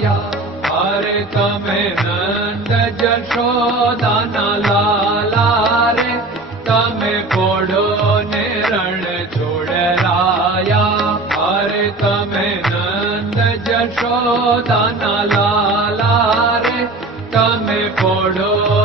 लाया हरे नंद जशोदा न लाला रे। तमे ने रण छोड़ लाया हरे तमे नंद जशोदा न लाला रे। तमे कोडो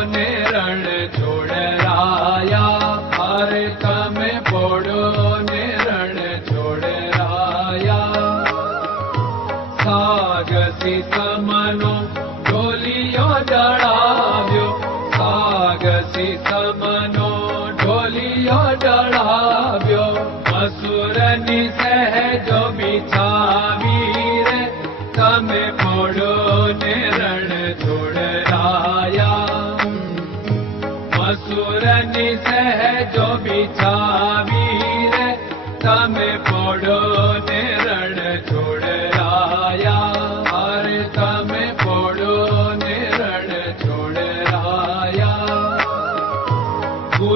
चढ़ाव्यो सागसी समनो ढोलियो चढ़ाव्यो असुरनि सहजो बिछावी रे तमे पोड़ो ने रण छोड़ाया असुरनि सहजो बिछावी रे तमे पोड़ो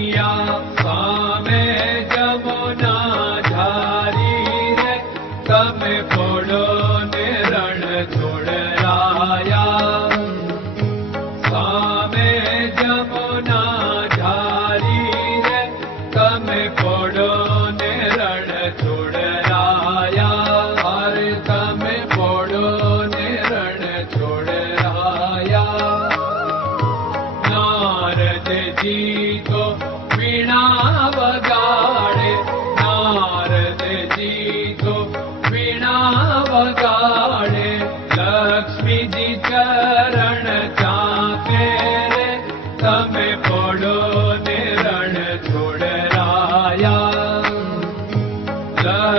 मैया जमुना धारी रे तब पड़ो ने रण छोड़ाया जमुना धारी रे तब पड़ो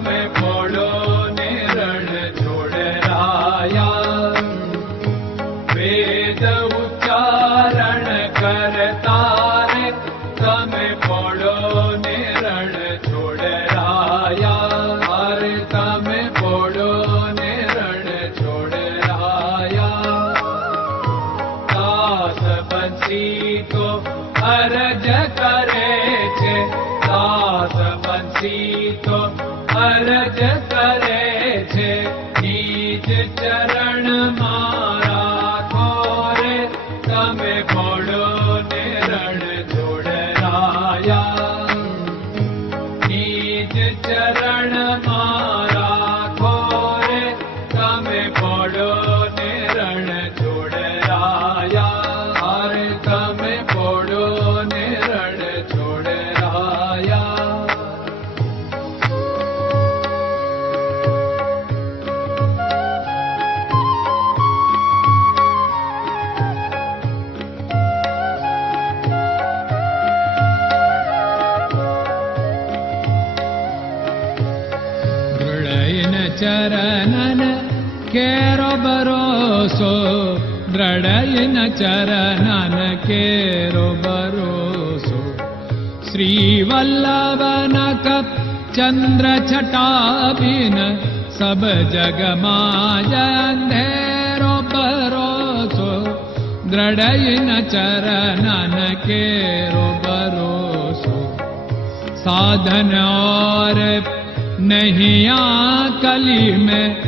में दृढयन चरणन केरो भरोसो सब जग मायन्धेरो भरोसो चरणन केरो भरोसो साधन और नहीं कली में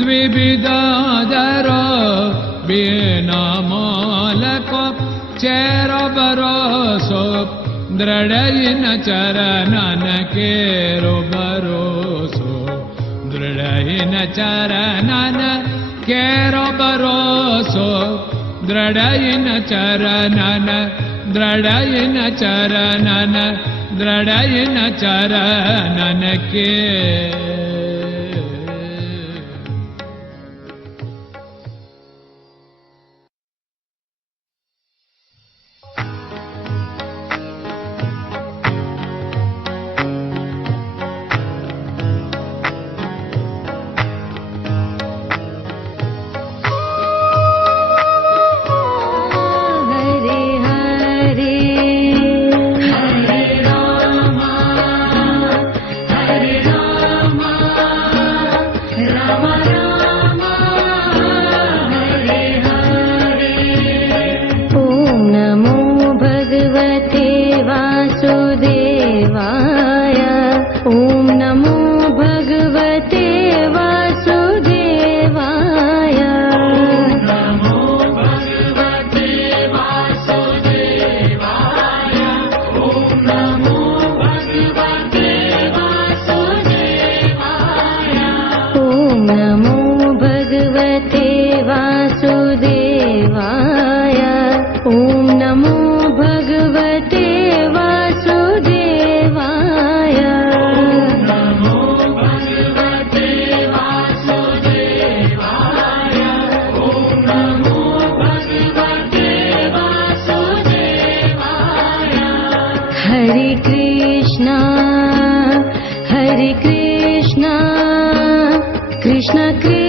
द्विविदादर बेनामालको चेर बरोसो दृढयिन चरणन केरो बरोसो दृढयिन चरणन केरो बरोसो दृढयिन चरणन दृढयिन चरणन दृढयिन चरणन हरे कृष्णा। कृष्ण कृष्ण